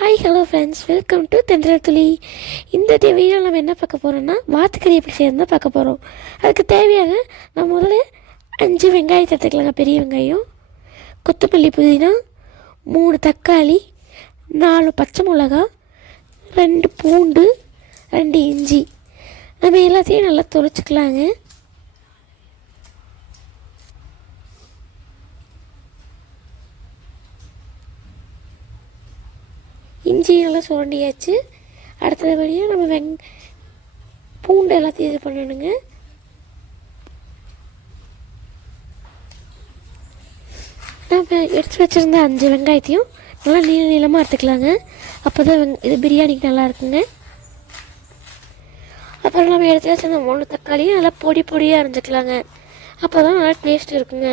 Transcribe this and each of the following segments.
Hi hello friends, welcome to தென்றல் துளி. இந்த வீடியோவில் நம்ம என்ன பார்க்க போகிறோம்னா வாத்துக்கறி எப்படி செய்யறது தான் பார்க்க போகிறோம். அதுக்கு தேவையான நம்ம முதல்ல 5 வெங்காயத்தை எடுத்துக்கலாங்க. பெரிய வெங்காயம், கொத்தமல்லி, புதினா, 3 தக்காளி, 4 பச்சை மிளகா, 2 பூண்டு, 2 இஞ்சி. நம்ம எல்லாத்தையும் நல்லா தொளிச்சிக்கலாங்க. இஞ்சி நல்லா சுரண்டியாச்சு. அடுத்தபடியாக நம்ம பூண்டு எல்லாத்தையும் இது பண்ணணுங்க. நம்ம எடுத்து வச்சுருந்த 5 வெங்காயத்தையும் நல்லா நீளமாக எடுத்துக்கலாங்க. அப்போ தான் இது பிரியாணிக்கு நல்லா இருக்குங்க. அப்புறம் நம்ம எடுத்து வச்சுருந்த 3 தக்காளியும் நல்லா பொடியாக அரைஞ்சிக்கலாங்க. அப்போ தான் நல்லா டேஸ்ட் இருக்குங்க.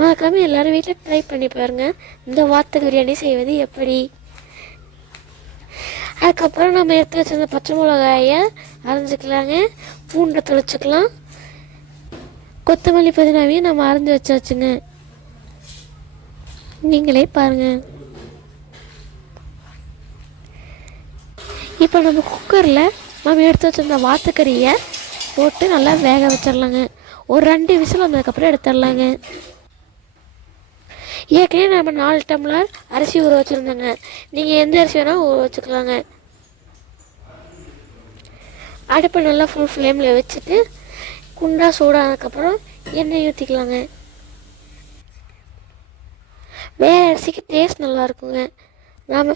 மறக்காமல் எல்லோரும் வீட்டில் ட்ரை பண்ணி பாருங்கள் இந்த வாத்து பிரியாணி செய்வது எப்படி. அதுக்கப்புறம் நம்ம எடுத்து வச்சிருந்த பச்சை மிளகாயை அரைஞ்சிக்கலாங்க. பூண்டை தொளிச்சிக்கலாம். கொத்தமல்லி, புதினாவையும் நம்ம அரைஞ்சி வச்சாச்சுங்க. நீங்களே பாருங்கள். இப்போ நம்ம குக்கரில் நம்ம எடுத்து வச்சிருந்த வாத்துக்கறியை போட்டு நல்லா வேக வச்சிடலாங்க. ஒரு 2 விசில் வந்ததுக்கப்புறம் எடுத்துடலாங்க. ஏற்கனவே நம்ம 4 டம்ளர் அரிசி ஊற வச்சுருந்தோங்க. நீங்கள் எந்த அரிசி வேணால் ஊற வச்சுக்கலாங்க. அடுப்பை நல்லா ஃபுல் ஃப்ளேமில் வச்சுட்டு குண்டா சூடானதுக்கப்புறம் எண்ணெய் ஊற்றிக்கலாங்க. வேறு அரிசிக்கு டேஸ்ட் நல்லாயிருக்குங்க. நாம்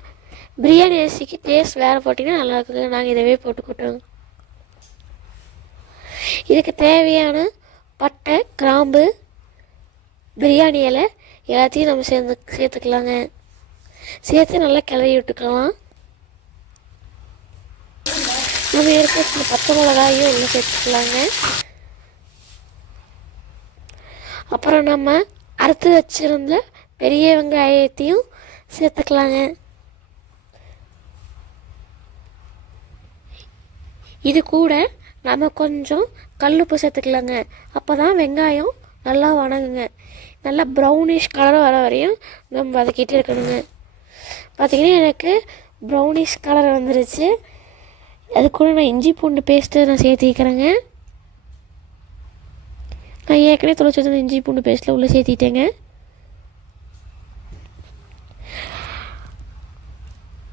பிரியாணி அரிசிக்கு டேஸ்ட் வேறு போட்டிங்கன்னா நல்லாயிருக்குங்க. நாங்கள் இதவே போட்டுக்கிட்டோங்க. இதுக்கு தேவையான பட்டை, கிராம்பு, பிரியாணி இலை எல்லாத்தையும் நம்ம சேர்த்துக்கலாங்க. சேர்த்து நல்லா கிளறி விட்டுக்கலாம். நம்ம எடுத்து பச்சை மிளகாயும் உள்ள சேர்த்துக்கலாங்க. அப்புறம் நம்ம அறுத்து வச்சுருந்த பெரிய வெங்காயத்தையும் சேர்த்துக்கலாங்க. இது கூட நம்ம கொஞ்சம் கல்லுப்பு சேர்த்துக்கலாங்க. அப்போ தான் வெங்காயம் நல்லா வணங்குங்க. நல்லா ப்ரௌனிஷ் கலர் வர வரையும் நம்ம வதக்கிட்டு இருக்கணுங்க. பார்த்திங்கன்னா எனக்கு ப்ரௌனிஷ் கலர் வந்துருச்சு. அது கூட நான் இஞ்சி பூண்டு பேஸ்ட்டு நான் சேர்த்திக்கிறேங்க. நான் ஏற்கனவே தொலைச்சி வச்சிருந்த இஞ்சி பூண்டு பேஸ்ட்டில் உள்ளே சேர்த்திட்டேங்க.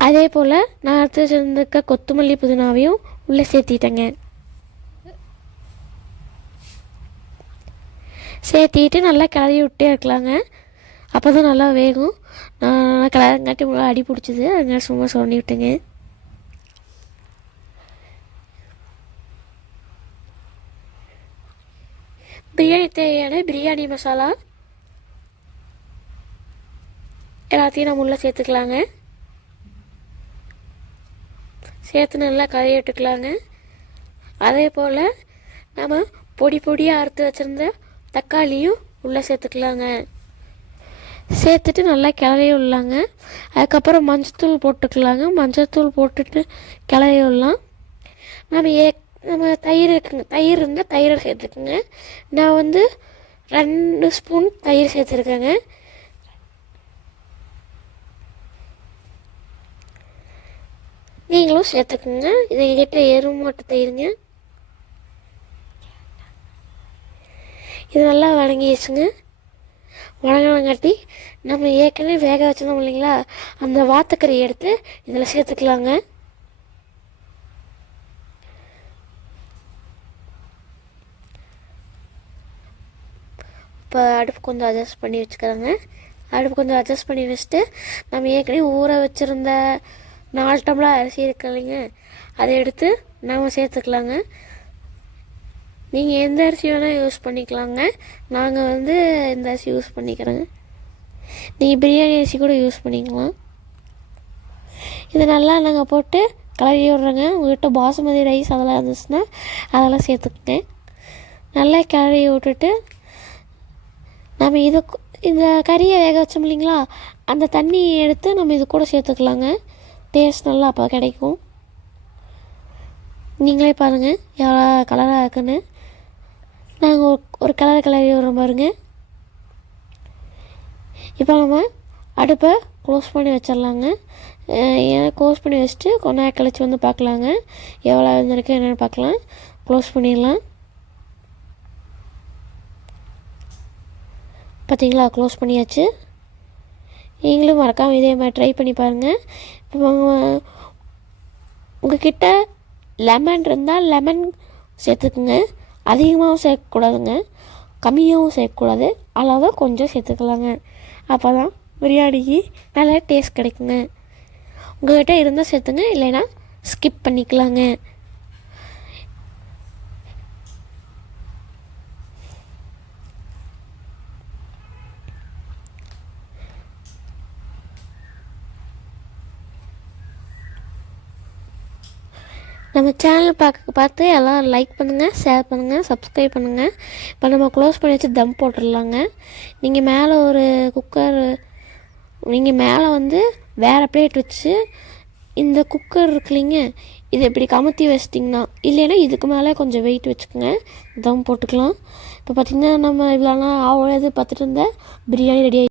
அதே போல் நான் அடுத்து வச்சுருந்துக்க கொத்தமல்லி, புதினாவையும் உள்ளே சேர்த்திட்டேங்க. சேர்த்திட்டு நல்லா கிளறி விட்டே இருக்கலாங்க. அப்போ தான் நல்லா வேகும். நான் கிளறங்காட்டி அடி பிடிச்சிது, அதனால சும்மா சுரண்டி விட்டேங்க. பிரியாணி தேவையான பிரியாணி மசாலா எல்லாத்தையும் நம்ம உள்ளே சேர்த்துக்கலாங்க. சேர்த்து நல்லா கிளறி விட்டுக்கலாங்க. அதே போல் நம்ம பொடியாக அறுத்து வச்சுருந்த தக்காளியும் உள்ளே சேர்த்துக்கலாங்க. சேர்த்துட்டு நல்லா கிளறி விடலாங்க. அதுக்கப்புறம் மஞ்சத்தூள் போட்டுக்கலாங்க. மஞ்சத்தூள் போட்டுட்டு கிளறி விடலாம். நம்ம தயிர் இருக்குங்க, தயிர் இருந்தால் தயிரை சேர்த்துக்குங்க. நான் 2 ஸ்பூன் தயிர் சேர்த்துருக்கேங்க. நீங்களும் சேர்த்துக்குங்க. இதை கிட்ட எருமாட்டு தயிருங்க. இது நல்லா வணங்கிடுச்சுங்க. வணங்கினங்காட்டி நம்ம ஏற்கனவே வேக வச்சுருந்தோம் இல்லைங்களா, அந்த வாத்துக்கறி எடுத்து இதில் சேர்த்துக்கலாங்க. இப்போ அடுப்பு கொஞ்சம் அட்ஜஸ்ட் பண்ணி வச்சுக்கிறோங்க. அடுப்பு கொஞ்சம் அட்ஜஸ்ட் பண்ணி வச்சுட்டு நம்ம ஏற்கனவே ஊற வச்சுருந்த 4 டம்ளர் அரிசி இருக்கு இல்லைங்க, அதை எடுத்து நம்ம சேர்த்துக்கலாங்க. நீங்கள் எந்த அரிசி வேணால் யூஸ் பண்ணிக்கலாங்க. நாங்கள் இந்த அரிசி யூஸ் பண்ணிக்கிறோங்க. நீங்கள் பிரியாணி அரிசி கூட யூஸ் பண்ணிக்கலாம். இது நல்லா நாங்கள் போட்டு கிளறி விட்றோங்க. உங்கள்கிட்ட பாசுமதி ரைஸ் அதெல்லாம் இருந்துச்சுன்னா அதெல்லாம் சேர்த்துக்கிட்டேன். நல்லா கிளறி விட்டுட்டு நம்ம இந்த கறியை வேக வச்சோம் இல்லைங்களா, அந்த தண்ணியை எடுத்து நம்ம இது கூட சேர்த்துக்கலாங்க. டேஸ்ட் நல்லா அப்போ கிடைக்கும். நீங்களே பாருங்கள் எவ்வளோ கலராக இருக்குன்னு. நாங்கள் ஒரு கிளறி விடுறோம் பாருங்க. இப்போ நம்ம அடுப்பை க்ளோஸ் பண்ணி வச்சிடலாங்க. ஏன் க்ளோஸ் பண்ணி வச்சுட்டு கொஞ்ச நேரம் கழிச்சு வந்து பார்க்கலாங்க. எவ்வளோ இருந்திருக்கு என்னென்னு பார்க்கலாம். க்ளோஸ் பண்ணிடலாம். பார்த்தீங்களா, க்ளோஸ் பண்ணியாச்சு. நீங்களும் மறக்காமல் இதே மாதிரி ட்ரை பண்ணி பாருங்கள். இப்போ உங்கள்கிட்ட லெமன் இருந்தால் லெமன் சேர்த்துக்குங்க. அதிகமாகவும் சேர்க்கக்கூடாதுங்க, கம்மியாகவும் சேர்க்கக்கூடாது, அளவாக கொஞ்சம் சேர்த்துக்கலாங்க. அப்போ தான் பிரியாணிக்கு நல்ல டேஸ்ட் கிடைக்குங்க. உங்கள்கிட்ட இருந்தால் சேர்த்துங்க, இல்லைன்னா ஸ்கிப் பண்ணிக்கலாங்க. நம்ம சேனல் பார்த்து எல்லாம் லைக் பண்ணுங்கள், ஷேர் பண்ணுங்கள், சப்ஸ்கிரைப் பண்ணுங்கள். இப்போ நம்ம க்ளோஸ் பண்ணி வச்சு தம் போட்டுடலாங்க. நீங்கள் மேலே ஒரு குக்கர், நீங்கள் மேலே வந்து வேறு பிளேட் வச்சு இந்த குக்கர் இருக்குல்லைங்க, இது இப்படி கமுத்தி வச்சிட்டிங்கன்னா, இல்லைன்னா இதுக்கு மேலே கொஞ்சம் வெயிட் வச்சுக்கோங்க, தம் போட்டுக்கலாம். இப்போ பார்த்திங்கன்னா நம்ம இவ்வளோனா ஆவது பார்த்துட்டு இருந்த பிரியாணி ரெடி